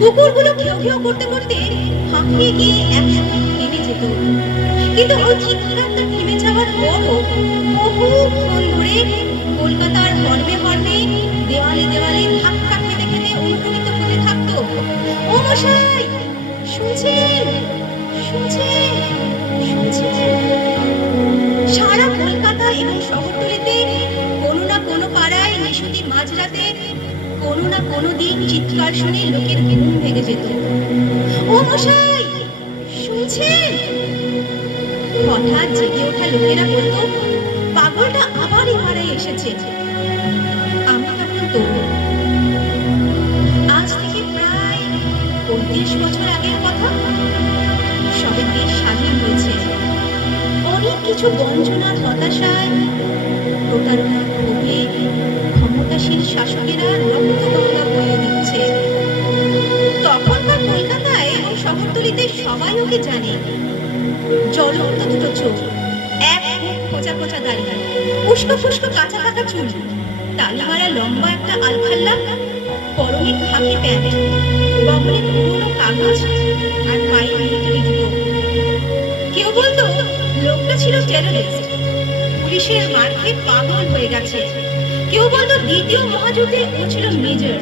কুকুরগুলো ঘেউ ঘেউ করতে করতে হাঁপিয়ে গিয়ে একসময় থেমে যেত। কিন্তু ওই চিৎকারটা থেমে যাওয়ার পরও বহুক্ষণ ধরে কলকাতার হর্মে হর্মে দেওয়ালে দেওয়ালে ধাক্কা খেতে খেতে অনুপ্রমিত হতে থাকতো। ও মশাই, শুনছেন? শুনছেন? শুনছেন? সারা কলকাতা এবং শহরতলিতে কোনো না কোনো পাড়ায় নিশুতি মাঝরাতে কোনো না কোনো দিন চিৎকার শুনে লোকের ঘুম ভেঙে যেত। ও মশাই, শুনছেন? হঠাৎ জেগে ওঠা লোকেরা বলতো পাগলটা আবার পাড়ায় এসেছে। আমি তখন তো? আজ থেকে প্রায় পঁয়ত্রিশ বছর আগের কথা। সবে দেশ স্বাধীন হয়েছে। অনেক কিছু বঞ্চনার হতাশায় প্রতারণা ক্ষোভে ক্ষমতাশীল শাসকেরা শহরতলিতে সবাই ওকে জানে। জ্বলন্ত দুটো চোখ এক খোঁচা খোঁচা দাঁড়িয়ে উস্কো ফুস্কো কাঁচা কাঁচা চুল। তালি মারা লম্বা একটা আলখাল্লা, পরনে খাকি প্যান্ট, গহনে পুরনো কাগজ আর পায়ে মিলিটারি জুতো। কেউ বলতো, লোকটা ছিল টেররিস্ট পুলিশের মার খেয়ে পাগল হয়ে গেছে। কেউ বলতো, দ্বিতীয় মহাযুদ্ধে ও ছিল মেজর